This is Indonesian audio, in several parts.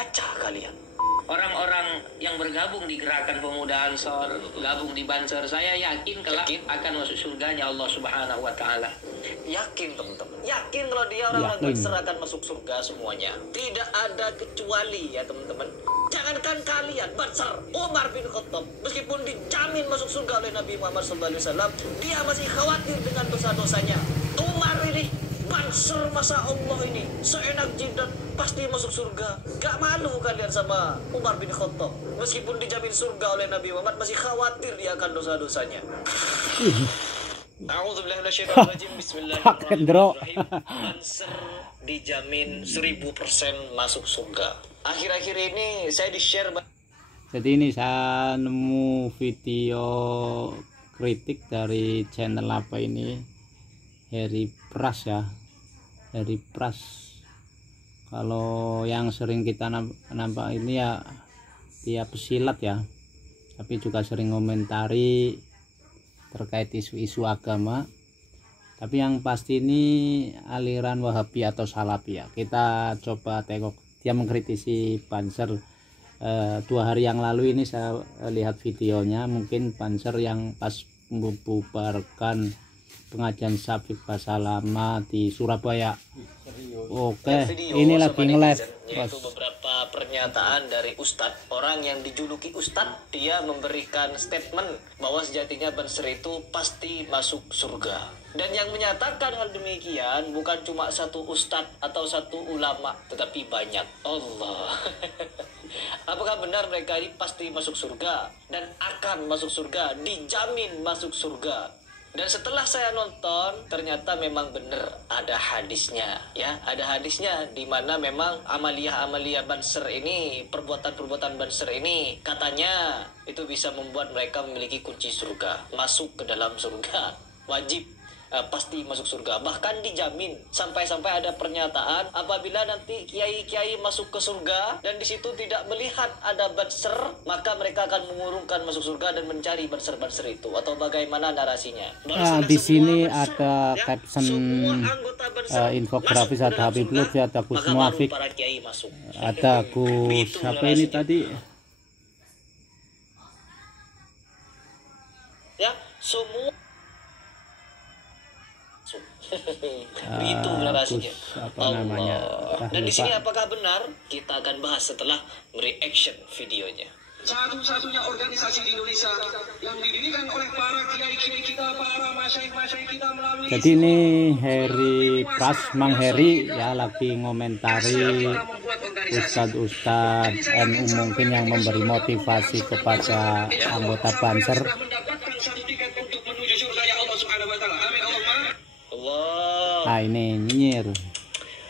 baca kalian. Orang-orang yang bergabung di gerakan pemuda Ansor, gabung di Banser, saya yakin kelak akan masuk surganya Allah Subhanahu wa taala. Yakin teman-teman, yakin kalau dia orang-orang Banser akan masuk surga semuanya. Tidak ada kecuali ya teman-teman. Jangankan kalian, Banser, Umar bin Khattab, meskipun dijamin masuk surga oleh Nabi Muhammad SAW, dia masih khawatir dengan dosa-dosanya. Umar ini, Banser, masa Allah ini seenak jidat pasti masuk surga. Gak malu kalian sama Umar bin Khattab, meskipun dijamin surga oleh Nabi Muhammad masih khawatir dia akan dosa-dosanya. A'udzubillahiminasyaitonirrajim. Bismillahirrahmanirrahim. Banser dijamin 1000% masuk surga. Akhir-akhir ini saya di-share. Jadi ini saya nemu video kritik dari channel apa ini, Harry Pras ya, Harry Pras. Kalau yang sering kita nampak ini ya dia pesilat ya, tapi juga sering komentari terkait isu-isu agama. Tapi yang pasti ini aliran Wahabi atau Salafi ya. Kita coba tengok dia mengkritisi Banser. 2 hari yang lalu ini saya lihat videonya, mungkin Banser yang pas membubarkan pengajian Syafiq Basalama di Surabaya. Oke, ini lagi nge-live. Yaitu beberapa pernyataan dari Ustadz, orang yang dijuluki Ustadz, dia memberikan statement bahwa sejatinya Banser itu pasti masuk surga. Dan yang menyatakan hal demikian bukan cuma satu Ustadz atau satu ulama, tetapi banyak. Allah. Apakah benar mereka ini pasti masuk surga dan akan masuk surga, dijamin masuk surga? Dan setelah saya nonton, ternyata memang benar ada hadisnya, ya, ada hadisnya di mana memang amaliyah Banser ini, perbuatan-perbuatan Banser ini, katanya itu bisa membuat mereka memiliki kunci surga, masuk ke dalam surga, wajib. Pasti masuk surga, bahkan dijamin. Sampai-sampai ada pernyataan apabila nanti kiai-kiai masuk ke surga dan di situ tidak melihat ada Banser, maka mereka akan mengurungkan masuk surga dan mencari Banser-Banser itu, atau bagaimana narasinya. Di sini ada caption infografis, ada Habib Lutfi, ada Gus Muafik, ada Gus siapa ini tadi ya, semua itu narasinya. Apa namanya? Dan di sini apakah benar? Kita akan bahas setelah reaction videonya. Satu-satunya organisasi di Indonesia yang didirikan oleh para kiai-kiai kita, para masyayikh kita melalui. Jadi ini Harry Pras, Mang Harry ya, lagi ngomentari ustadz-ustadz NU mungkin yang memberi motivasi kepada anggota Banser. Nah ini nyinyir.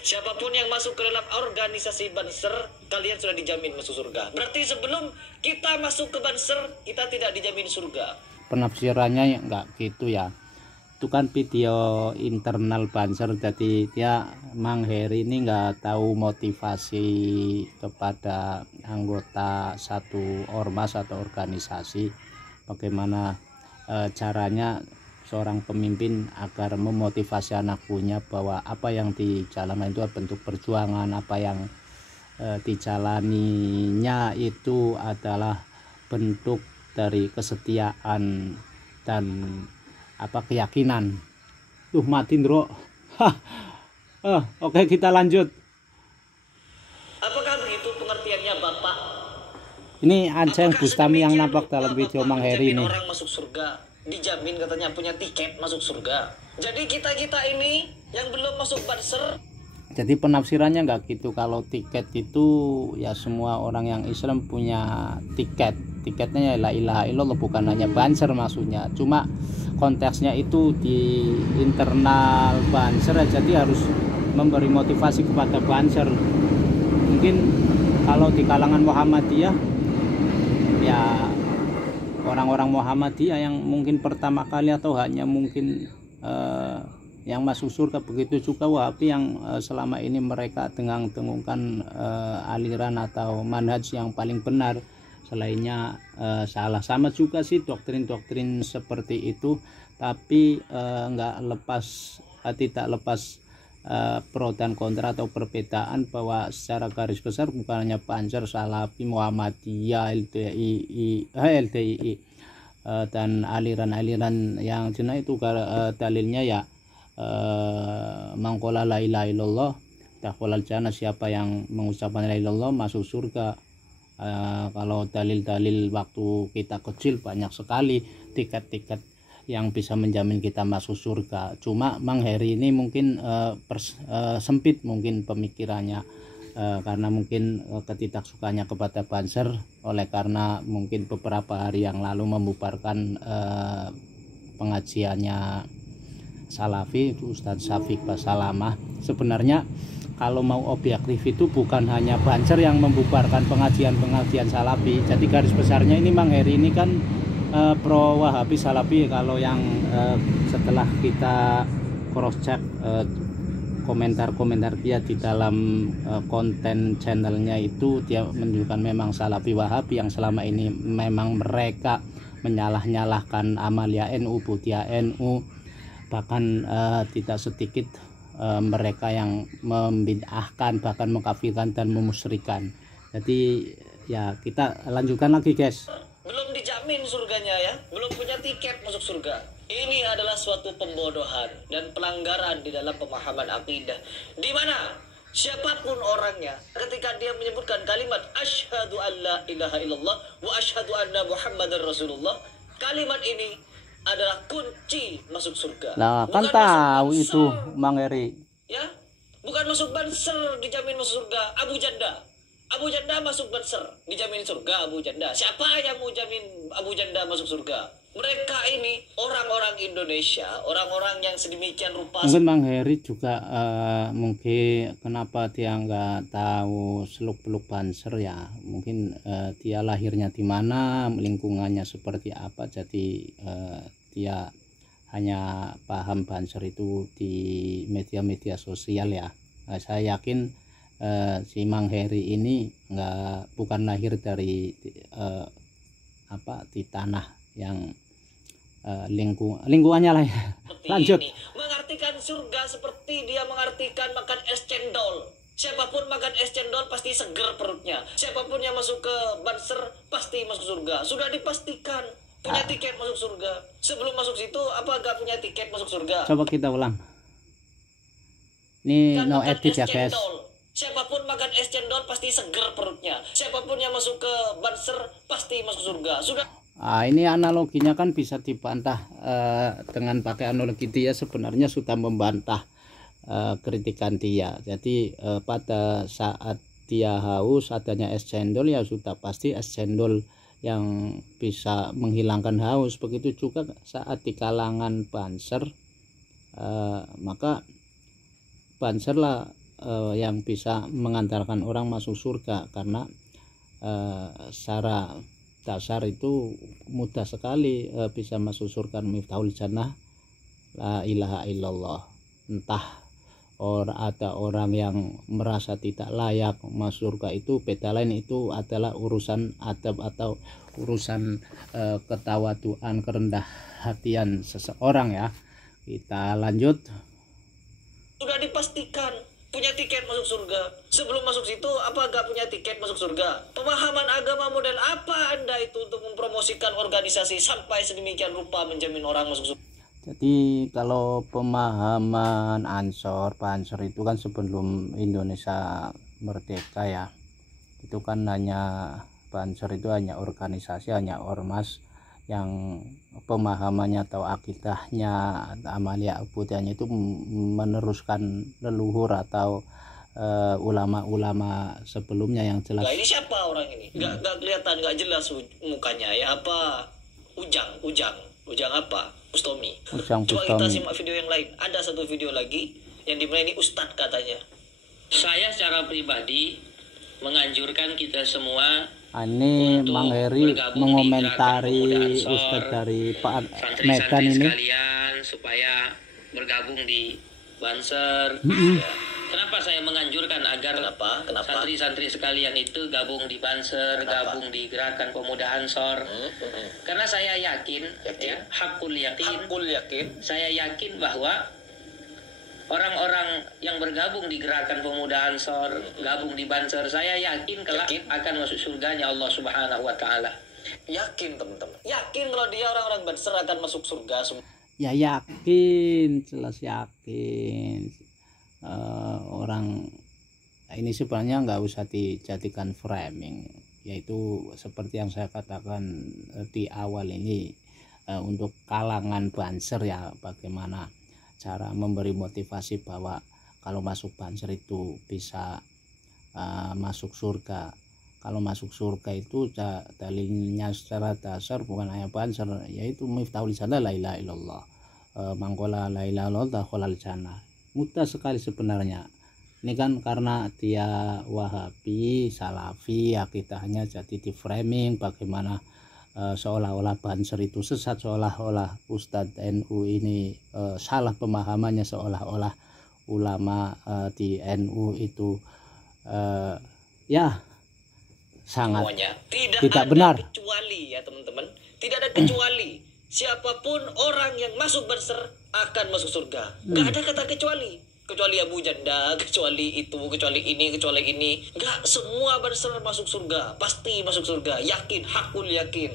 Siapapun yang masuk ke dalam organisasi Banser, kalian sudah dijamin masuk surga. Berarti sebelum kita masuk ke Banser, kita tidak dijamin surga. Penafsirannya enggak gitu ya. Itu kan video internal Banser, jadi dia Mang Heri ini nggak tahu motivasi kepada anggota satu ormas atau organisasi, bagaimana caranya seorang pemimpin agar memotivasi anak buahnya bahwa apa yang dijalankan itu bentuk perjuangan, apa yang dijalaninya itu adalah bentuk dari kesetiaan dan apa keyakinan. Mati Ndro. Oke, kita lanjut. Apakah begitu pengertiannya Bapak? Ini Aceh Bustami yang nampak dalam video Mang Heri ini. Orang masuk surga, dijamin katanya punya tiket masuk surga. Jadi kita ini yang belum masuk Banser. Jadi penafsirannya enggak gitu. Kalau tiket itu ya semua orang yang Islam punya tiket. Tiketnya ya la ilaha illallah, bukan hanya Banser maksudnya. Cuma konteksnya itu di internal Banser, jadi harus memberi motivasi kepada Banser. Mungkin kalau di kalangan Muhammadiyah ya orang-orang Muhammadiyah yang mungkin pertama kali atau hanya mungkin yang masuk surga, begitu juga Wahabi yang selama ini mereka dengung-dengungkan aliran atau manhaj yang paling benar, selainnya salah. Sama juga sih doktrin-doktrin seperti itu, tapi tidak lepas pro dan kontra atau perbedaan, bahwa secara garis besar bukan hanya Banser, Salafi, Muhammadiyah, LDII dan aliran-aliran yang jenak itu dalilnya ya mangkola la ilaha illallah dakhalal jannah, siapa yang mengucapkan la ilaha illallah masuk surga. Kalau dalil-dalil waktu kita kecil banyak sekali tiket-tiket yang bisa menjamin kita masuk surga. Cuma Mang Heri ini mungkin sempit mungkin pemikirannya, karena mungkin ketidaksukaannya kepada Banser, oleh karena mungkin beberapa hari yang lalu membubarkan pengajiannya Salafi, Ustadz Syafiq Basalamah. Sebenarnya kalau mau objektif itu bukan hanya Banser yang membubarkan pengajian Salafi. Jadi garis besarnya ini Mang Heri ini kan pro Wahabi Salafi. Kalau yang setelah kita cross check komentar-komentar dia di dalam konten channelnya itu, dia menunjukkan memang Salafi Wahabi yang selama ini memang mereka menyalah-nyalahkan amalia NU, Budia NU, bahkan tidak sedikit mereka yang membid'ahkan, bahkan mengkafirkan dan memusyrikan. Jadi ya kita lanjutkan lagi guys. Belum dijamin surganya ya, belum punya tiket masuk surga. Ini adalah suatu pembodohan dan pelanggaran di dalam pemahaman akidah, di mana siapapun orangnya ketika dia menyebutkan kalimat asyhadu an la ilaha illallah wa asyhadu anna muhammadar rasulullah, kalimat ini adalah kunci masuk surga. Nah, kan bukan tahu itu Banser, Mang Heri. ya, bukan masuk Banser dijamin masuk surga. Abu Janda masuk Banser dijamin surga. Abu Janda, siapa yang mau jamin Abu Janda masuk surga? Mereka ini orang-orang Indonesia, orang-orang yang sedemikian rupa. Mungkin Mang Heri juga mungkin kenapa dia nggak tahu seluk-beluk Banser ya, mungkin dia lahirnya di mana, lingkungannya seperti apa, jadi dia hanya paham Banser itu di media-media sosial ya. Saya yakin si Mang Heri ini bukan lahir dari di tanah yang lingkungannya lah ya. Lanjut. Ini mengartikan surga seperti dia mengartikan makan es cendol. Siapapun makan es cendol pasti seger perutnya. Siapapun yang masuk ke Banser pasti masuk surga. Sudah dipastikan punya tiket masuk surga. Sebelum masuk situ apa gak punya tiket masuk surga? Coba kita ulang. Ini Kan no makan edit es ya guys. cendol. Siapapun makan es cendol pasti seger perutnya. Siapapun yang masuk ke Banser pasti masuk surga. Sudah. Ini analoginya kan bisa dibantah dengan pakai analogi dia sebenarnya sudah membantah kritikan dia. Jadi pada saat dia haus adanya es cendol ya sudah pasti es cendol yang bisa menghilangkan haus. Begitu juga saat di kalangan Banser, maka Banser lah yang bisa mengantarkan orang masuk surga, karena secara dasar itu mudah sekali bisa masuk surga. Miftahul jannah la ilaha illallah. Entah ada orang yang merasa tidak layak masuk surga, itu beda lain, itu adalah urusan adab atau urusan ketawaduan, kerendah hatian seseorang ya. Kita lanjut. Sudah dipastikan punya tiket masuk surga. Sebelum masuk situ apa gak punya tiket masuk surga? Pemahaman agama model apa Anda itu untuk mempromosikan organisasi sampai sedemikian rupa menjamin orang masuk surga? Jadi kalau pemahaman Ansor, Banser itu kan sebelum Indonesia merdeka ya, itu kan hanya Banser itu hanya organisasi, hanya ormas yang pemahamannya atau akidahnya, amalia ubudiyahnya itu meneruskan leluhur atau ulama-ulama sebelumnya yang jelas. Nah, ini siapa orang ini? Gak kelihatan, gak jelas mukanya ya. Apa? Ujang apa? Bustomi. Ujang Coba Bustomi. kita simak video yang lain. Ada satu video lagi yang dimana ini Ustadz katanya. Saya secara pribadi menganjurkan kita semua Ini untuk Mang Heri bergabung di mengomentari gerakan pemuda Ansor, Ustadz dari Pak Medan santri-santri ini. sekalian supaya bergabung di Banser. Ya. Kenapa saya menganjurkan agar Kenapa? santri-santri sekalian itu gabung di Banser, gabung di gerakan pemuda Ansor? Karena saya yakin, ya, hakul yakin, Hakul yakin. saya yakin bahwa orang-orang yang bergabung di gerakan pemuda Ansor, gabung di Banser, saya yakin kelak akan masuk surganya Allah Subhanahu wa taala. Yakin teman-teman, yakin kalau dia orang-orang Banser akan masuk surga semua. Ya yakin, jelas yakin. Orang ini sebenarnya nggak usah dijadikan framing, yaitu seperti yang saya katakan di awal ini, untuk kalangan Banser ya, bagaimana cara memberi motivasi bahwa kalau masuk Banser itu bisa masuk surga. Kalau masuk surga itu dalilnya secara dasar bukan hanya Banser, yaitu miftahul jannah la ilaha illallah, mangkola la ilaha illallah dakhalal jannah. Mudah sekali sebenarnya. Ini kan karena dia Wahabi, Salafi, akidahnya jadi di framing bagaimana seolah-olah Banser itu sesat, seolah-olah Ustadz NU ini salah pemahamannya, seolah-olah ulama di NU itu ya sangat semuanya tidak ada benar. Kecuali ya teman-teman, tidak ada kecuali. Siapapun orang yang masuk Banser akan masuk surga. Gak ada kata kecuali Abu Janda, kecuali itu, kecuali ini. Gak, semua Banser masuk surga, pasti masuk surga, yakin, hakul yakin.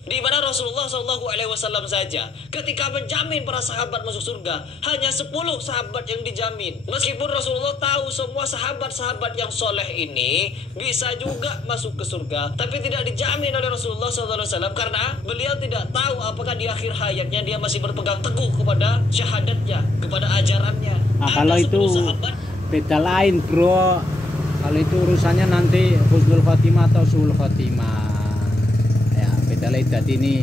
Di mana Rasulullah SAW saja ketika menjamin para sahabat masuk surga, hanya 10 sahabat yang dijamin. Meskipun Rasulullah tahu semua sahabat-sahabat yang soleh ini bisa juga masuk ke surga, tapi tidak dijamin oleh Rasulullah SAW karena beliau tidak tahu apakah di akhir hayatnya dia masih berpegang teguh kepada syahadatnya, kepada ajarannya. Nah, kalau itu beda lain bro, kalau itu urusannya nanti husnul khotimah atau suul khotimah. Jadi ini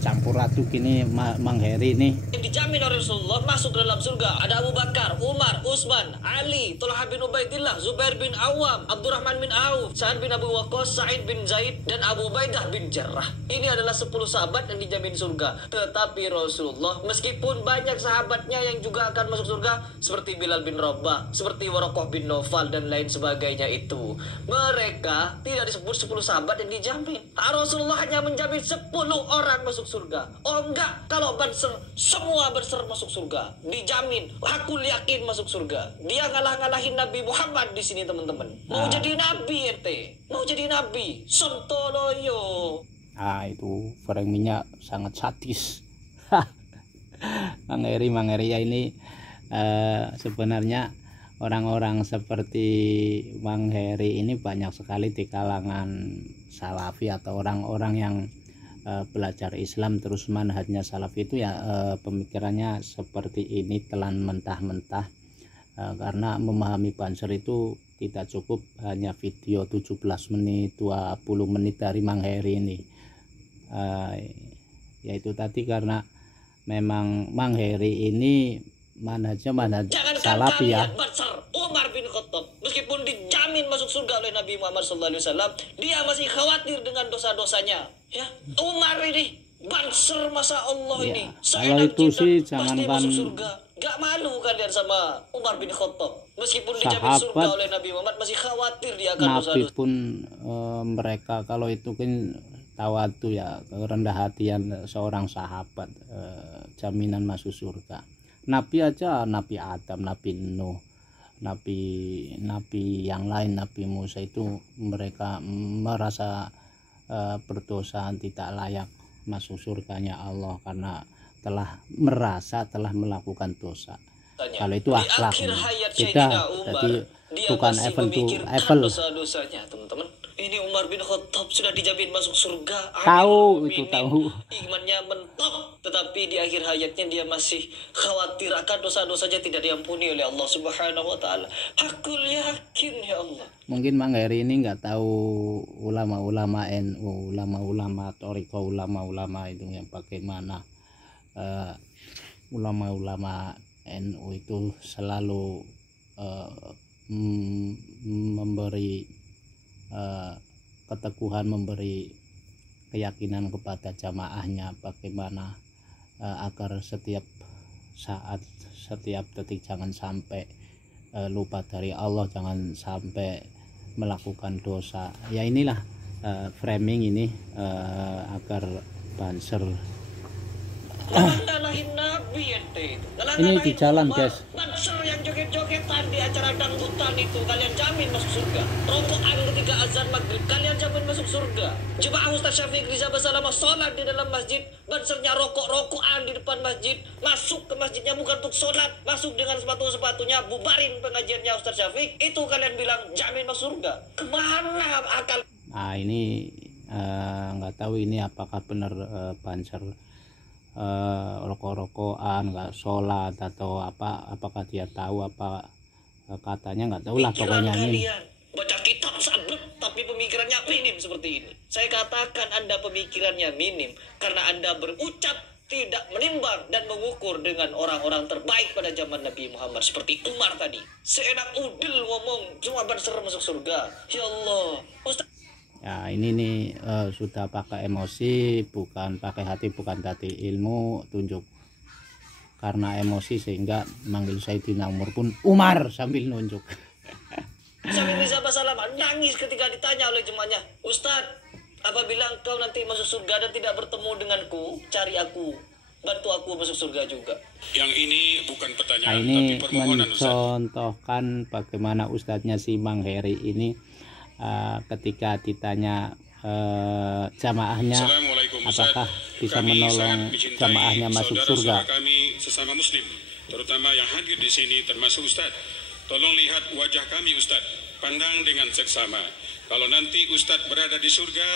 campur aduk ini Mang Heri ini. Yang dijamin oleh Rasulullah masuk ke dalam surga ada Abu Bakar, Umar, Utsman, Ali, Thalhah bin Ubaidillah, Zubair bin Awam, Abdurrahman bin Auf, Sa'ad bin Abu Waqqas, Sa'id bin Zaid, dan Abu Ubaidah bin Jarrah. Ini adalah 10 sahabat yang dijamin surga. Tetapi Rasulullah, meskipun banyak sahabatnya yang juga akan masuk surga, seperti Bilal bin Rabah, seperti Waraqah bin Nawfal, dan lain sebagainya itu, mereka tidak disebut 10 sahabat yang dijamin. Rasulullah hanya menjamin 10 orang masuk surga. Oh enggak, kalau Banser, semua Banser masuk surga, dijamin, aku yakin masuk surga. Dia ngalah-ngalahin Nabi Muhammad di sini teman-teman. Mau jadi nabi ente, mau jadi nabi, sontoloyo. Itu framingnya sangat sadis. Mang Heri ya ini sebenarnya orang-orang seperti Mang Heri ini banyak sekali di kalangan Salafi atau orang-orang yang belajar Islam terus manhajnya Salafi itu ya, pemikirannya seperti ini, telan mentah-mentah, karena memahami Banser itu tidak cukup hanya video 17 menit 20 menit dari Mang Heri ini, yaitu tadi karena memang Mang Heri ini manhajnya manhaj Salafi ya. Banser, Umar bin Khattab meskipun dijamin masuk surga oleh Nabi Muhammad SAW, dia masih khawatir dengan dosa-dosanya. Ya, Umar ini Banser, masa Allah ya, ini kalau itu sih jangankan masuk surga. Gak malu kalian sama Umar bin Khattab, meskipun dijamin surga oleh Nabi Muhammad masih khawatir dia akan dosa-dosa. Nabi pun mereka kalau itu kan tawadu ya, rendah hatian seorang sahabat, jaminan masuk surga. Nabi aja, Nabi Adam, Nabi Nuh, Nabi yang lain, Nabi Musa itu mereka merasa berdosa, tidak layak masuk surganya Allah karena telah melakukan dosa. Kalau itu akhlak beda, jadi bukan apple to apple. Dosa-dosanya teman-teman. Ini Umar bin Khattab sudah dijamin masuk surga. Tahu itu, tahu. Imannya mentok, tetapi di akhir hayatnya dia masih khawatir akan dosa-dosanya tidak diampuni oleh Allah Subhanahu wa taala. Hakul yakin ya Allah. Mungkin Mang Heri ini nggak tahu ulama-ulama NU, ulama-ulama Thariqah, ulama-ulama itu yang bagaimana ulama-ulama NU itu selalu memberi keteguhan, memberi keyakinan kepada jamaahnya bagaimana agar setiap saat, setiap detik jangan sampai lupa dari Allah, jangan sampai melakukan dosa. Ya inilah framing ini agar Banser Ngalahin Nabi ente itu. Ini di jalan, guys. Banser yang joget-jogetan di acara dangdutan itu, kalian jamin masuk surga. Rokokan ketika azan maghrib, kalian jamin masuk surga. Jemaah Ustaz Syafiq Riza Basalamah sholat di dalam masjid, bansernya rokokan di depan masjid, masuk ke masjidnya bukan untuk sholat, masuk dengan sepatu-sepatunya, bubarin pengajiannya Ustaz Syafiq, itu kalian bilang jamin masuk surga. Kemana akal? Nah ini nggak tahu ini apakah benar Banser rokok-rokokan, nggak sholat atau apakah dia tahu apa katanya, nggak tahu lah pokoknya ini. Baca kitab sabrek tapi pemikirannya minim seperti ini. Saya katakan Anda pemikirannya minim karena Anda berucap tidak menimbang dan mengukur dengan orang-orang terbaik pada zaman Nabi Muhammad seperti Umar tadi. Seenak udil ngomong cuma Banser masuk surga. Ya Allah, Ustaz. Ya ini nih sudah pakai emosi, bukan pakai hati, bukan tadi ilmu, tunjuk karena emosi sehingga manggil Sayyidina Umar pun Umar sambil nunjuk. Sambil Riza Basalamah nangis ketika ditanya oleh jemaahnya, Ustadz, apabila engkau nanti masuk surga dan tidak bertemu denganku, cari aku, bantu aku masuk surga juga. Yang ini bukan pertanyaan, nah, ini tapi permohonan, mencontohkan bagaimana Ustadznya si Mang Heri ini ketika ditanya jamaahnya apakah bisa menolong jamaahnya masuk surga. Kami sesama muslim, terutama yang hadir di sini termasuk Ustadz, tolong lihat wajah kami Ustadz, pandang dengan seksama. Kalau nanti Ustadz berada di surga,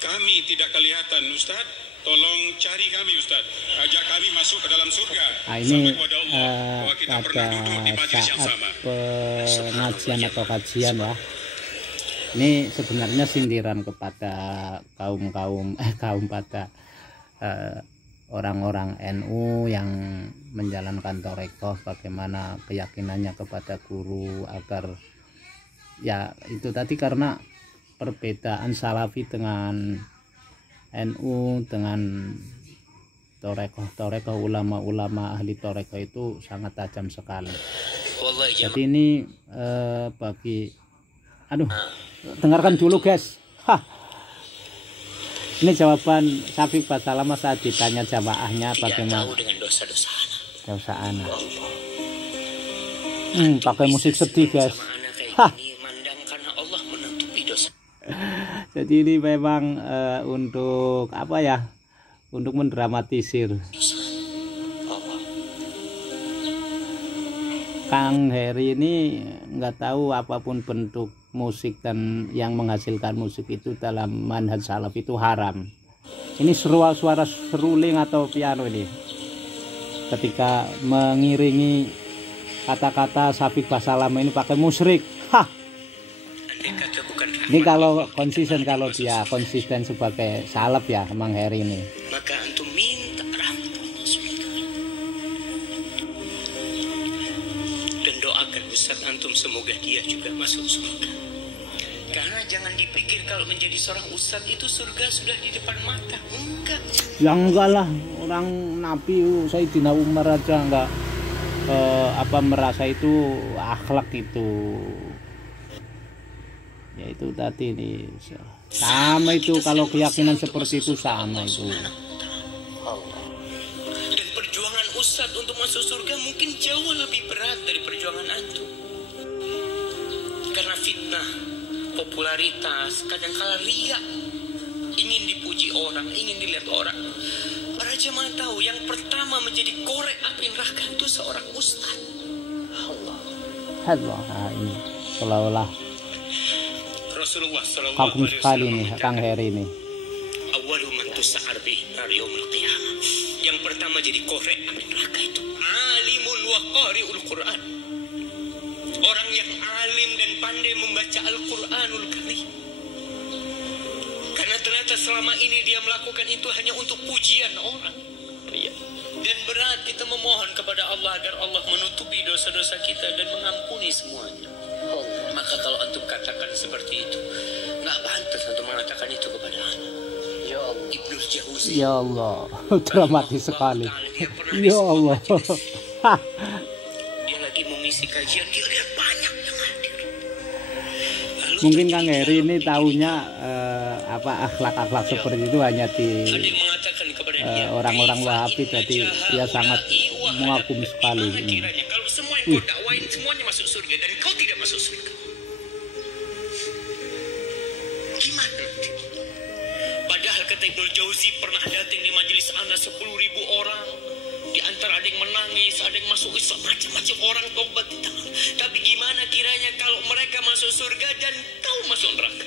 kami tidak kelihatan Ustadz, tolong cari kami Ustadz, ajak kami masuk ke dalam surga. Nah, ini pada saat pengajian atau kajian ya. Ini sebenarnya sindiran kepada kaum pada orang-orang NU yang menjalankan thariqah, bagaimana keyakinannya kepada guru agar ya itu tadi, karena perbedaan Salafi dengan NU dengan thariqah ulama-ulama ahli thariqah itu sangat tajam sekali. Jadi ini bagi dengarkan dulu guys. Ini jawaban Syafiq Basalamah saat ditanya jamaahnya bagaimana dengan dosa-dosa anak. Pakai musik sedih guys. Karena Allah menutupi dosa. Jadi ini memang untuk apa ya? Untuk mendramatisir. Kang Heri ini nggak tahu apapun bentuk musik dan yang menghasilkan musik itu dalam manhaj salaf itu haram. Ini suara seruling atau piano ini ketika mengiringi kata-kata Syafiq Basalamah ini pakai musyrik. Ini kalau konsisten, kalau dia konsisten sebagai salaf ya Mang Heri ini. Maka antum minta rahmat Allah SWT dan doakan Ustaz antum semoga dia juga masuk surga. Karena jangan dipikir kalau menjadi seorang ustaz itu surga sudah di depan mata. Enggak. Ya enggak lah, orang Nabi Sayyidina Umar aja enggak merasa itu akhlak itu. Ya itu tadi nih sama itu, kalau keyakinan seperti itu sama itu. Dan perjuangan ustaz untuk masuk surga mungkin jauh lebih berat dari perjuangan antum. Karena fitnah, popularitas, kadang-kala riak, ingin dipuji orang, ingin dilihat orang. Para jemaah tahu yang pertama menjadi korek api neraka itu seorang ustaz. Allah. Nah, ini seolah-olah Rasulullah sallallahu kagum alaihi sekali wasallam nih Kang Heri ini. Awwalu man tus'ar bihi nar yaumil qiyamah. Yang pertama jadi korek api neraka itu alimun wa qari'ul Qur'an. Orang yang alim dan pandai membaca Al-Qur'anul Karim. Karena ternyata selama ini dia melakukan itu hanya untuk pujian orang. Dan berat kita memohon kepada Allah agar Allah menutupi dosa-dosa kita dan mengampuni semuanya. Maka kalau antum katakan seperti itu, nggak pantas untuk mengatakan itu kepada anak. Ya Allah. Ibnu Jauzi. Ya Allah, dramatis sekali. Ya Allah. Dia lagi mengisi kajian, dia lihat banyak yang hadir. Lalu Mungkin Kang Heri ini tahunya akhlak-akhlak seperti itu hanya di ada yang mengatakan kepada dia. orang-orang Wahabi, jadi dia sangat mengagumi sekali Gimana ini. kiranya kalau semua yang kau dakwain semuanya masuk surga dan kau tidak masuk surga? Gimana nanti? Padahal kata Ibnul Jauzi pernah datang di majelis ana 10.000 orang. Di antara ada yang menangis, ada yang masuk Islam, macam-macam orang tobat. Tapi gimana kiranya kalau mereka masuk surga dan kau masuk neraka?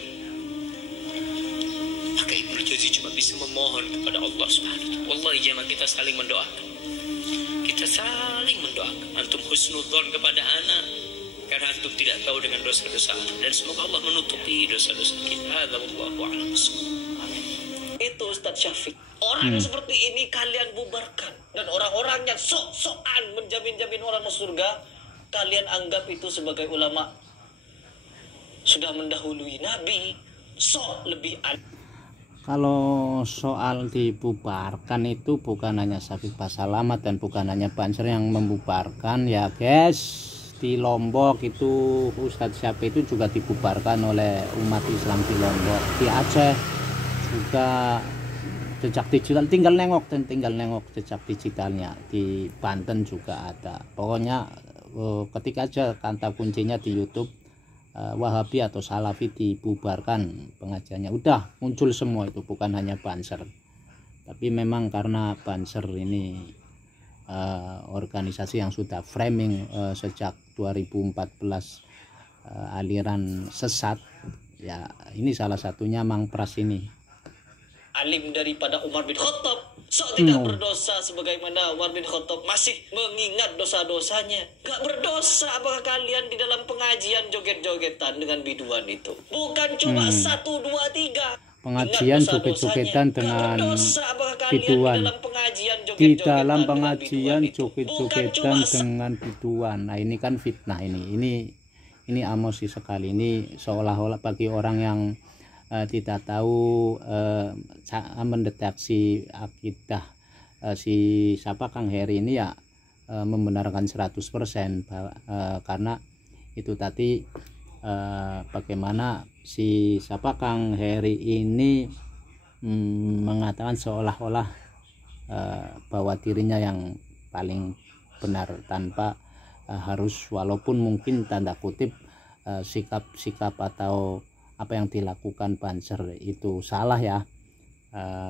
Maka Ibnul Jauzi cuma bisa memohon kepada Allah Subhanahu wa taala. Wallahi jemaah, kita saling mendoakan. Kita saling mendoakan. Antum husnudzon kepada anak karena antum tidak tahu dengan dosa-dosa, dan semoga Allah menutupi dosa-dosa kita. Hadza wallahu a'lam. Itu Ustadz Syafiq. Orang yang seperti ini kalian bubarkan. Dan orang-orang yang sok-sokan menjamin-jamin orang masuk surga, kalian anggap itu sebagai ulama. Sudah mendahului Nabi, sok lebih Kalau soal dibubarkan itu bukan hanya Syafiq Pasalamat dan bukan hanya Banser yang membubarkan ya guys. Di Lombok itu Ustadz Syafiq itu juga dibubarkan oleh umat Islam di Lombok. Di Aceh juga jejak digital, tinggal nengok jejak digitalnya. Di Banten juga ada. Pokoknya ketik aja kata kuncinya di YouTube Wahabi atau Salafi dibubarkan pengajiannya, udah muncul semua itu, bukan hanya Banser. Tapi memang karena Banser ini organisasi yang sudah framing sejak 2014 aliran sesat ya, ini salah satunya Mang Pras ini. Alim daripada Umar bin Khattab, sok tidak berdosa sebagaimana Umar bin Khattab masih mengingat dosa-dosanya. Gak berdosa apakah kalian di dalam pengajian joget-jogetan dengan biduan itu? Bukan cuma 1, 2, 3 pengajian joget-jogetan dengan biduan. Di dalam pengajian joget-jogetan dengan biduan. Nah ini kan fitnah ini emosi sekali. Ini seolah-olah bagi orang yang tidak tahu mendeteksi akidah si siapa Kang Heri ini ya membenarkan 100% karena itu tadi bagaimana si siapa Kang Heri ini mengatakan seolah-olah bahwa dirinya yang paling benar tanpa harus, walaupun mungkin tanda kutip sikap atau apa yang dilakukan Banser itu salah ya.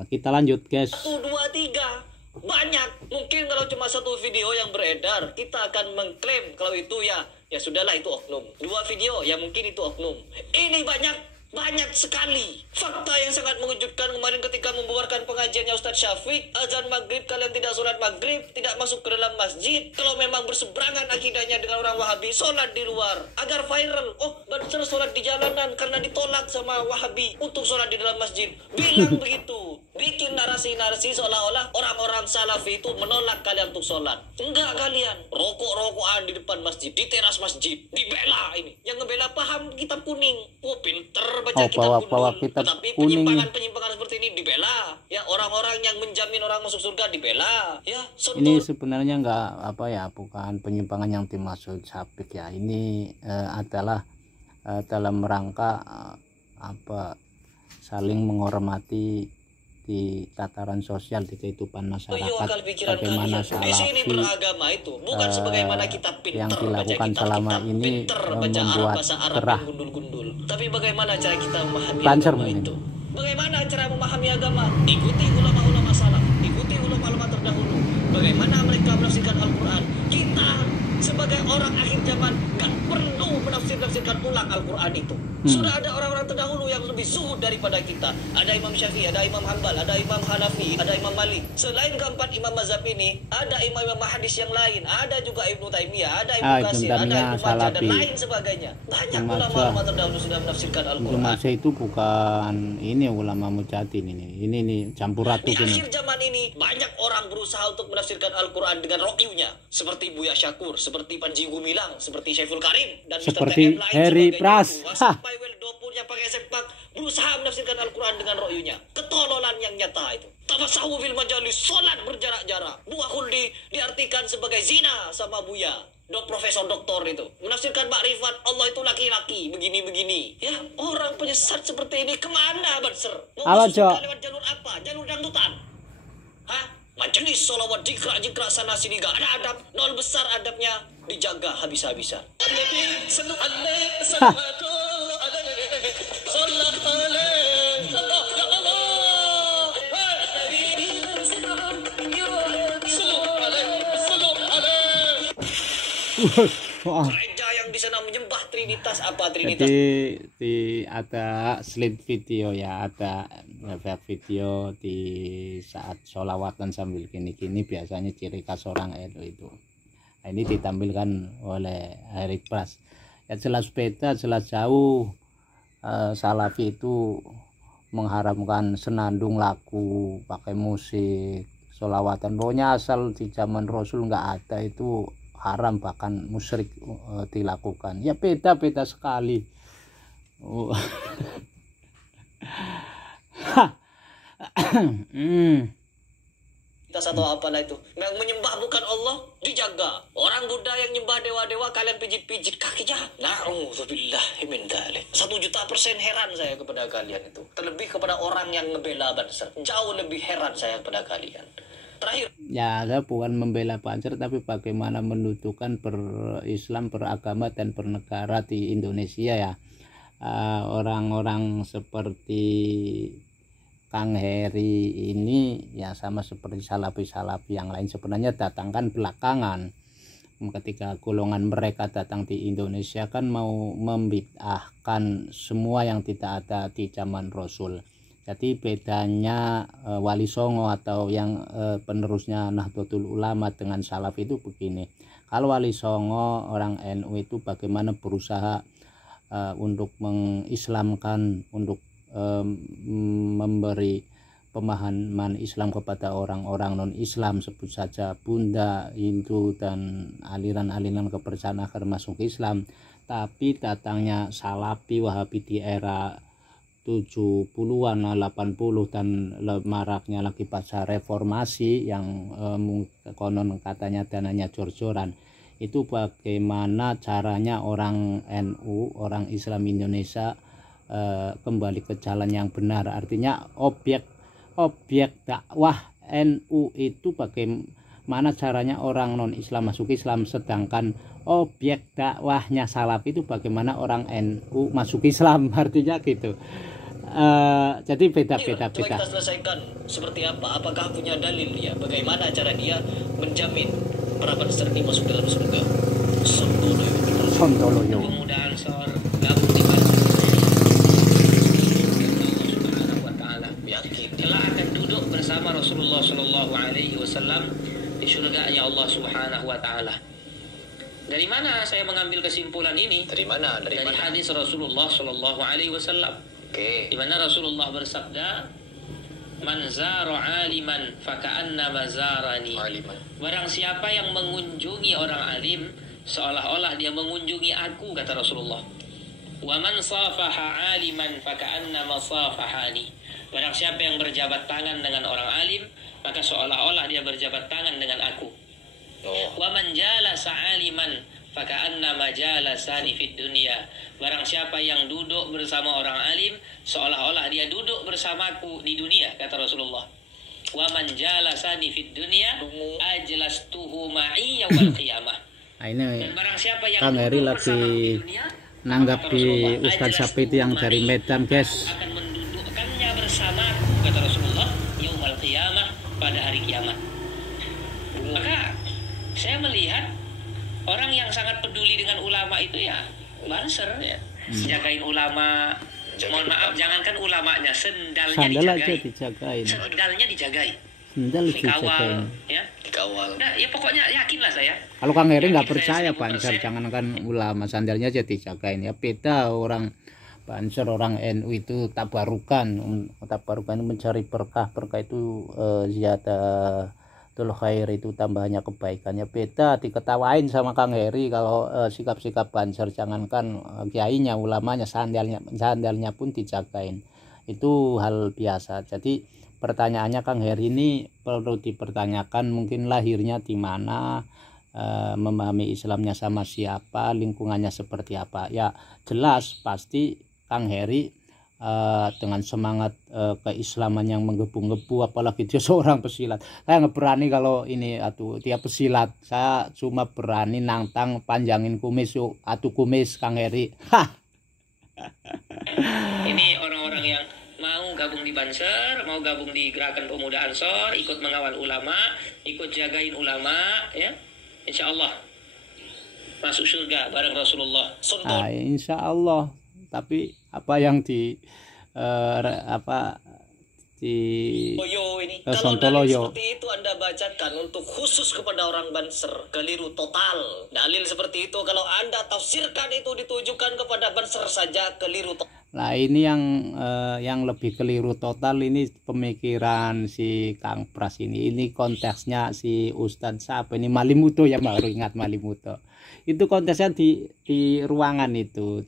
Kita lanjut guys. 1, 2, 3 banyak. Mungkin kalau cuma 1 video yang beredar kita akan mengklaim kalau itu ya sudahlah itu oknum. 2 video ya mungkin itu oknum. Ini banyak sekali fakta yang sangat mengejutkan kemarin ketika membubarkan pengajiannya Ustadz Syafiq. Azan maghrib kalian tidak sholat maghrib, tidak masuk ke dalam masjid. Kalau memang berseberangan akidahnya dengan orang Wahabi, sholat di luar agar viral. Oh, Banser sholat di jalanan karena ditolak sama Wahabi untuk sholat di dalam masjid. Bilang begitu, bikin narasi-narasi seolah-olah orang-orang Salafi itu menolak kalian untuk sholat. Enggak, kalian rokok-rokokan di depan masjid, di teras masjid, dibela. Ini yang ngebela paham kitab kuning. Oh, pinter baca bawa kitab tapi kuning. penyimpangan seperti ini dibela ya, orang-orang yang menjamin orang masuk surga dibela ya. Ini sebenarnya enggak bukan penyimpangan yang dimaksud Syafiq ya, ini adalah dalam rangka saling menghormati di tataran sosial, di kehidupan masyarakat, bagaimana Salafi bukan sebagaimana kita yang dilakukan selama ini membuat gerah. Tapi bagaimana cara kita memahami Banser agama itu? Bagaimana cara memahami agama? Ikuti ulama-ulama salaf, ikuti ulama-ulama terdahulu. Bagaimana mereka menafsirkan Al-Quran? Kita sebagai orang akhir zaman gak perlu menafsirkan ulang Al-Quran itu. Sudah ada orang-orang terdahulu yang lebih zuhud daripada kita. Ada Imam Syafi'i, ada Imam Hanbal, ada Imam Hanafi, ada Imam Malik. Selain keempat imam mazhab ini, ada imam-imam hadis yang lain. Ada juga Ibnu Taimiyah, ada Ibnu Katsir, ada Ibnu Majah dan lain sebagainya. Banyak ulama-ulama terdahulu sudah menafsirkan Al-Quran. Majah itu bukan ini ulama mujahidin ini campur aduk. Di akhir zaman ini banyak orang berusaha untuk menafsirkan Al-Quran dengan rokyunya, seperti Buya Syakur, seperti Panji Gumilang, seperti Syaiful Karim dan seperti Heri Pras. Dopurnya pakai sempak berusaha menafsirkan Al-Quran dengan rokyunya. Ketololan yang nyata itu. Tafasahu fil majalis, sholat berjarak-jarak. Buah Khuldi diartikan sebagai zina sama Buya. Profesor doktor itu menafsirkan makrifat Allah itu laki-laki begini-begini ya. Orang penyesat seperti ini kemana Banser? Mau masuk lewat jalur apa? Jalur dangdutan. jikrak-jikrak sana sini, gak ada adab, nol besar adabnya, dijaga habis-habisan. Wah. Gereja yang di sana menyembah Trinitas, apa Trinitas? Jadi ada slide video ya, ada video di saat sholawatan sambil gini-gini, biasanya ciri khas orang NU itu. Nah, ini ditampilkan oleh Harry Pras. Ya jelas beda, jelas jauh. Salafi itu mengharamkan senandung lagu, pakai musik, sholawatan. Pokoknya asal di zaman Rasul nggak ada itu haram, bahkan musyrik dilakukan. Ya beda sekali. Kita atau apalah itu, yang menyembah bukan Allah dijaga. Orang Buddha yang nyembah dewa-dewa kalian pijit-pijit kakinya, na'udzubillahi min dzalik. 1.000.000% heran saya kepada kalian itu. Terlebih kepada orang yang ngebela Banser, jauh lebih heran saya kepada kalian. Terakhir ya, saya bukan membela Banser, tapi bagaimana mendudukan berislam, beragama dan bernegara di Indonesia ya. Orang-orang seperti Kang Heri ini ya sama seperti salafi-salafi yang lain sebenarnya datangkan belakangan. Ketika golongan mereka datang di Indonesia kan mau membid'ahkan semua yang tidak ada di zaman Rasul. Jadi bedanya Wali Songo atau yang penerusnya Nahdlatul Ulama dengan salaf itu begini. Kalau Wali Songo orang NU itu bagaimana berusaha untuk mengislamkan, untuk memberi pemahaman Islam kepada orang-orang non-Islam, sebut saja Bunda, Hindu dan aliran-aliran kepercayaan agar masuk Islam. Tapi datangnya Salafi Wahabi di era 70-an, 80 dan maraknya lagi pasca reformasi yang konon katanya dananya jor-joran. Itu bagaimana caranya orang NU, orang Islam Indonesia kembali ke jalan yang benar. Artinya objek dakwah NU itu bagaimana caranya orang non Islam masuk Islam, sedangkan objek dakwahnya salaf itu bagaimana orang NU masuk Islam. Artinya gitu. Jadi beda. Coba kita selesaikan seperti apa? Apakah punya dalil ya? Bagaimana cara dia menjamin para Banser ini masuk dalam surga? Sontoloyo. Pemuda Ansor gabung di Banser. Telah akan duduk bersama Rasulullah Shallallahu Alaihi Wasallam di surganya Allah Subhanahu Wa Taala. Dari mana saya mengambil kesimpulan ini? Dari mana? Dari hadis Rasulullah Shallallahu Alaihi Wasallam. Di mana Rasulullah bersabda, "Man zara aliman faka'annama zarani." Barang siapa yang mengunjungi orang alim, seolah-olah dia mengunjungi aku, kata Rasulullah. "Wa man safaha aliman faka'annama safahani." Barang siapa yang berjabat tangan dengan orang alim, maka seolah-olah dia berjabat tangan dengan aku. Wa man jalasa aliman faka'annama jalasani fid dunya. Barang siapa yang duduk bersama orang alim, seolah-olah dia duduk bersamaku di dunia, kata Rasulullah. Wa man jalasani fid dunya ajlastuhu ma'i yaumil qiyamah. Dan barang siapa yang Kang Heri lagi nanggapi Ustadz Sapi itu yang dari Medan, guys. Akan mendudukkannya bersamaku, kata Rasulullah, yaumil qiyamah, pada hari kiamat. Maka saya melihat orang yang sangat peduli dengan ulama itu ya Banser ya. Jagain ulama. Mohon maaf, jangankan ulamanya, sendal aja dijagain. Sendalnya dijagai. Sendal dikawal, dijagain. ya. Dikawal. Nah, ya pokoknya yakinlah saya. Kalau Kang Heri nggak Yakin percaya saya Banser, 1000%. jangankan ulama, sandalnya aja dijagain. Ya beda orang Banser, orang NU itu tabarukan itu mencari berkah itu ziyadatul khair, itu tambahannya kebaikannya. Beda diketawain sama Kang Heri kalau sikap-sikap Banser, jangankan kiainya, ulamanya, sandalnya pun dijagain. Itu hal biasa. Jadi pertanyaannya Kang Heri ini perlu dipertanyakan, mungkin lahirnya di mana, memahami Islamnya sama siapa, lingkungannya seperti apa. Ya jelas pasti Kang Heri dengan semangat keislaman yang menggebu-gebu, apalagi dia seorang pesilat. Saya nggak berani kalau ini dia pesilat. Saya cuma berani nantang panjangin kumis yuk, kumis Kang Heri. Ini orang-orang yang mau gabung di Banser, mau gabung di Gerakan Pemuda Ansor, ikut mengawal ulama, ikut jagain ulama, ya, insya Allah masuk surga bareng Rasulullah. Insya Allah. Tapi apa yang Loyo ini. Kalau dalil seperti itu Anda bacakan untuk khusus kepada orang Banser, keliru total. Dalil seperti itu kalau Anda tafsirkan itu ditujukan kepada Banser saja, keliru total. Nah ini yang lebih keliru total ini pemikiran si Kang Pras ini. Ini konteksnya si Ustadz siapa ini, Malimuto ya, baru ingat Malimuto. Itu konteksnya di ruangan itu,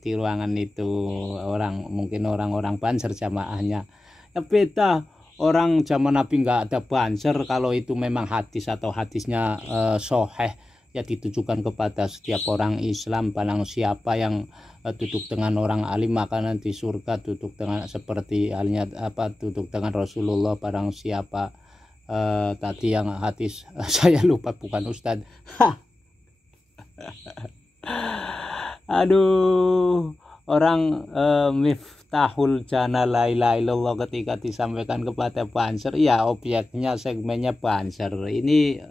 mungkin orang-orang Banser jamaahnya. Ya beda, orang zaman Nabi nggak ada Banser. Kalau itu memang hadis atau hadisnya soheh, ya ditujukan kepada setiap orang Islam. Barang siapa yang duduk dengan orang alim maka nanti surga, duduk dengan seperti halnya duduk dengan Rasulullah. Barang siapa tadi yang hadis saya lupa, bukan Ustadz. Aduh, orang Miftahul Jannah la ilaha illallah ketika disampaikan kepada Banser, ya objeknya segmennya Banser. Ini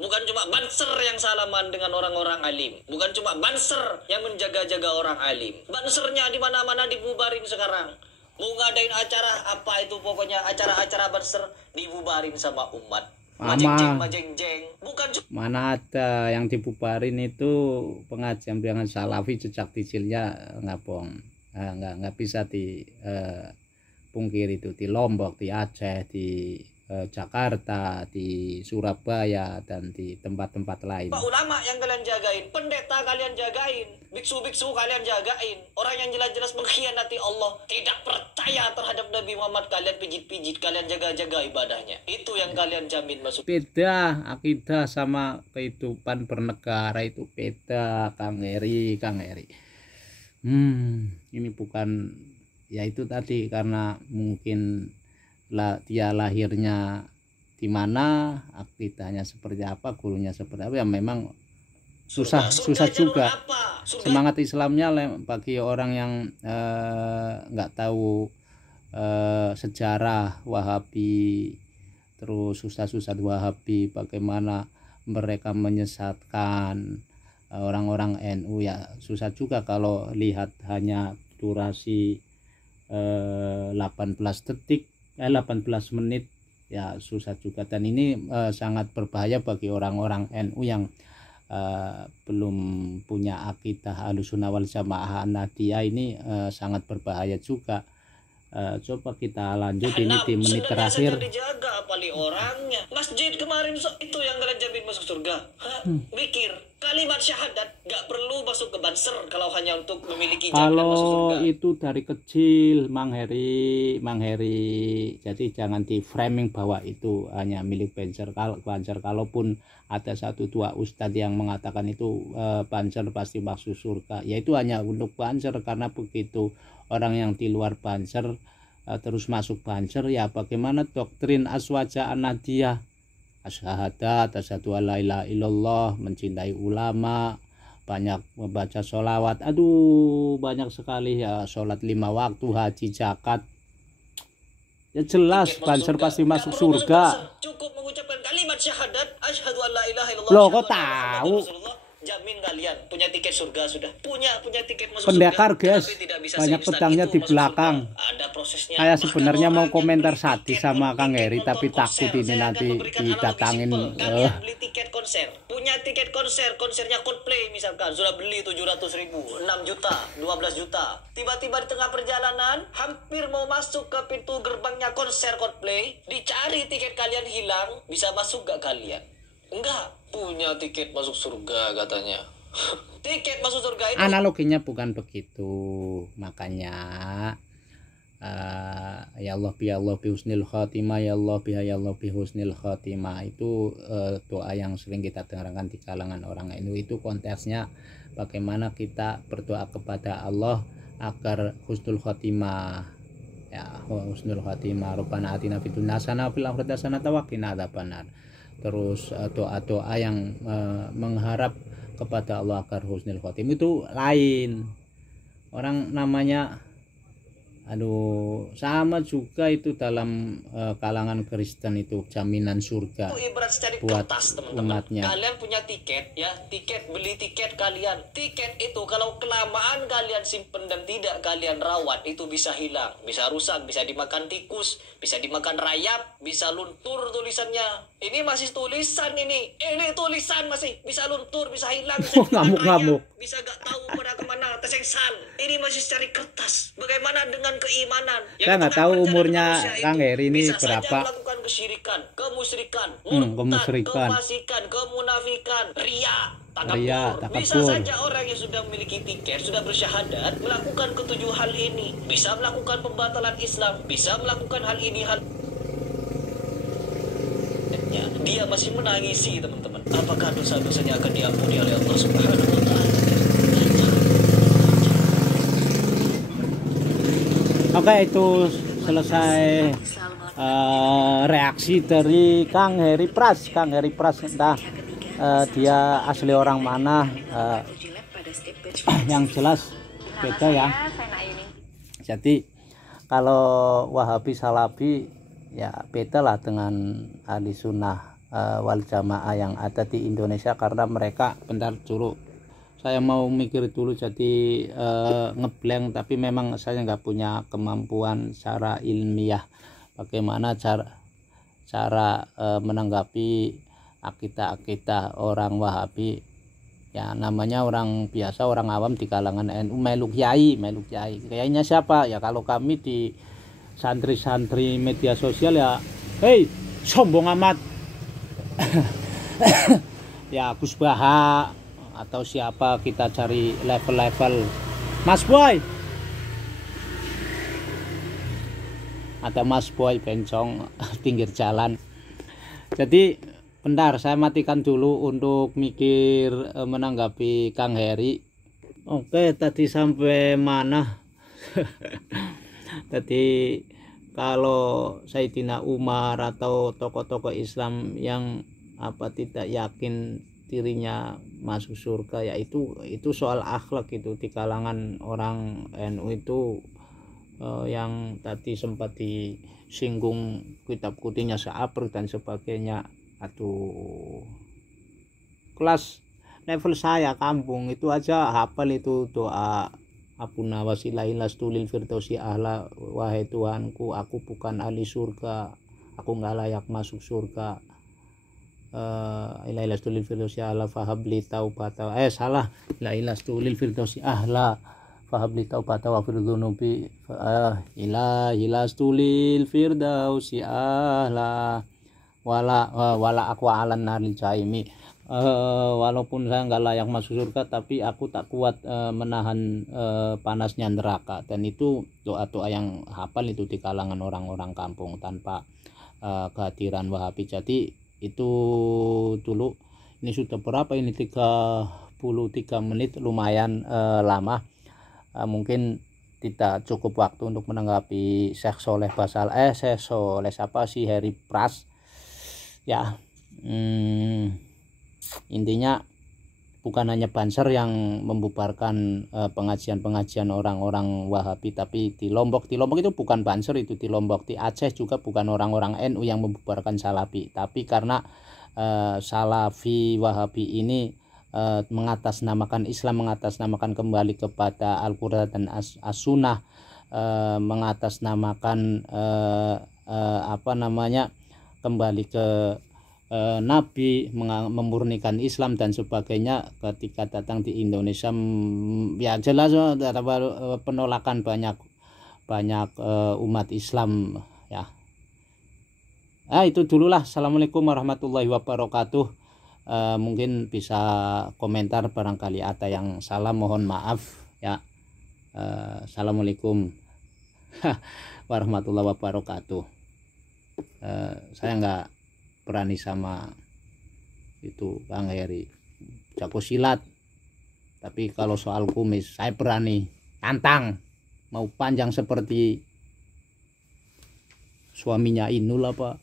bukan cuma Banser yang salaman dengan orang-orang alim, bukan cuma Banser yang menjaga-jaga orang alim. Bansernya di mana-mana dibubarin sekarang. Mau ngadain acara apa itu, pokoknya acara-acara Banser dibubarin sama umat. Majeng-jeng, bukan mana ada yang dibubarin itu pengajian salafi jejak disilnya ngapong. Nggak bisa dipungkiri itu di Lombok, di Aceh, di Jakarta, di Surabaya, dan di tempat-tempat lain. Ulama yang kalian jagain, pendeta kalian jagain, biksu-biksu kalian jagain, orang yang jelas-jelas mengkhianati Allah, tidak percaya terhadap Nabi Muhammad, kalian pijit-pijit, kalian jaga-jaga ibadahnya. Itu yang kalian jamin masuk. Beda akidah sama kehidupan bernegara, itu beda, Kang Heri. Ini bukan, ya itu tadi karena mungkin dia lahirnya di mana, akidahnya seperti apa, gurunya seperti apa, ya memang susah juga. Semangat Islamnya bagi orang yang nggak tahu sejarah Wahabi, terus susah Wahabi, bagaimana mereka menyesatkan orang-orang NU, ya susah juga kalau lihat hanya durasi 18 menit, ya susah juga. Dan ini sangat berbahaya bagi orang-orang NU yang belum punya akidah Ahlussunnah wal Jamaah Nahdiyah. Ini sangat berbahaya juga. Coba kita lanjut ini di menit terakhir. Dijaga apalagi orangnya. Masjid kemarin itu yang kalian jamin masuk surga. Mikir kalimat syahadat gak perlu masuk ke Banser kalau hanya untuk memiliki jaminan masuk surga. Kalau itu dari kecil, Mang Heri, jadi jangan di framing bahwa itu hanya milik Banser. Kalaupun ada 1-2 ustadz yang mengatakan itu Banser pasti masuk surga, ya itu hanya untuk Banser. Karena begitu orang yang di luar Banser terus masuk Banser, ya bagaimana doktrin Aswaja An-Nahdiyah, asyahadat, asyhadu alla ilaha illallah, mencintai ulama, banyak membaca sholawat, banyak sekali ya, sholat 5 waktu, haji, zakat, ya jelas Banser pasti masuk surga. Cukup mengucapkan kalimat syahadat, asyhadu alla ilaha illallah. Loh, kok tahu? Jamin kalian punya tiket surga, sudah punya tiket masuk pendekar surga. guys, banyak pedangnya di belakang. Ada prosesnya. Saya sebenarnya mau komentar sadis sama Kang Heri, tapi takut ini nanti didatangin. Kalian beli tiket konser, punya tiket konsernya Coldplay misalkan, sudah beli 700.000, 6 juta, 12 juta. Tiba-tiba di tengah perjalanan, hampir mau masuk ke pintu gerbangnya konser Coldplay, dicari tiket kalian hilang, bisa masuk gak kalian? Enggak, punya tiket masuk surga katanya. Tiket masuk surga itu analoginya bukan begitu. Makanya ya Allah bi husnil khotimah, ya Allah bi husnil khotimah. Itu doa yang sering kita dengarkan di kalangan orang NU. Itu konteksnya bagaimana kita berdoa kepada Allah agar husnul khotimah, ya husnul khotimah. Rabbana atina fid dunya hasanah wa fil akhirati hasanah wa qina adzabannar. Terus doa-doa yang mengharap kepada Allah agar husnul khotimah itu lain. Orang namanya sama juga itu dalam kalangan Kristen itu jaminan surga itu ibarat cari buat kertas, teman-teman. umatnya. Kalian punya tiket ya, beli tiket kalian. Tiket itu kalau kelamaan kalian simpen dan tidak kalian rawat, itu bisa hilang, bisa rusak, bisa dimakan tikus, bisa dimakan rayap, bisa luntur tulisannya. Ini masih tulisan ini tulisan masih bisa luntur, bisa hilang, bisa dimakan Ngamuk-ngamuk. rayap, bisa gak tahu pada kemana, tersengsan. Ini masih cari kertas. Bagaimana dengan keimanan? Saya nggak tahu umurnya Kang Heri ini bisa saja berapa. melakukan kesyirikan, kemusyrikan, Kemusyrikan. kefasikan, kemunafikan, ria, Ria, takabur. Bisa takabur. saja orang yang sudah memiliki tiket, sudah bersyahadat, melakukan ketujuh hal ini. Bisa melakukan pembatalan Islam, bisa melakukan hal ini, hal dia masih menangisi, teman-teman. Apakah dosa-dosanya akan diampuni oleh Allah Subhanahu wa taala? Oke, itu selesai reaksi dari Kang Heri Pras. Entah dia asli orang mana, yang jelas beda ya. Jadi kalau Wahabi Salafi ya beda lah dengan ahli sunnah wal jamaah yang ada di Indonesia, karena mereka bentar dulu saya mau mikir dulu, jadi ngeblank, tapi memang saya nggak punya kemampuan secara ilmiah bagaimana cara menanggapi akidah orang Wahabi. Ya namanya orang biasa, orang awam di kalangan NU meluk kiai. Kayaknya siapa ya? Kalau kami di santri-santri media sosial ya, hei sombong amat. Ya Gus Baha atau siapa, kita cari level-level. Mas Boy, ada Mas Boy bencong pinggir jalan. Jadi bentar, saya matikan dulu untuk mikir menanggapi Kang Heri. Oke, tadi sampai mana? Tadi kalau Sayyidina Umar atau tokoh-tokoh Islam yang tidak yakin dirinya masuk surga, ya itu soal akhlak. Itu di kalangan orang NU itu yang tadi sempat disinggung kitab kutinya seabrek dan sebagainya. Kelas level saya kampung itu aja hafal itu doa Abuna wasilahilah stulil firdausi ahla, wahai Tuhanku, aku bukan ahli surga, aku nggak layak masuk surga. Ilailah stulil firdausi ahla fahabli taubata, salah, ilailah stulil firdausi ahla fahabli taubata wa firdzunubi, ilailah stulil firdausi ahla wala aku alan naril jaimi. Walaupun saya nggak layak masuk surga, tapi aku tak kuat menahan panasnya neraka. Dan itu doa-doa yang hafal itu di kalangan orang-orang kampung tanpa kehadiran Wahabi. Jadi itu dulu. Ini sudah berapa ini, 33 menit, lumayan lama. Mungkin tidak cukup waktu untuk menanggapi Syekh Soleh Basal Syekh Soleh Heri Pras ya. Intinya bukan hanya Banser yang membubarkan pengajian-pengajian orang-orang Wahabi, tapi di Lombok itu bukan Banser, itu di Lombok. Di Aceh juga bukan orang-orang NU yang membubarkan Salafi, tapi karena Salafi Wahabi ini mengatasnamakan Islam, mengatasnamakan kembali kepada Al-Quran dan As-Sunnah, mengatasnamakan kembali ke Nabi, memurnikan Islam dan sebagainya. Ketika datang di Indonesia ya jelas ada penolakan banyak umat Islam ya. Itu dululah. Assalamualaikum warahmatullahi wabarakatuh. Mungkin bisa komentar, barangkali ada yang salah, mohon maaf ya. Assalamualaikum. warahmatullahi wabarakatuh. Saya nggak berani sama itu Bang Heri, jago silat. Tapi kalau soal kumis saya berani, tantang, mau panjang seperti suaminya Inul apa.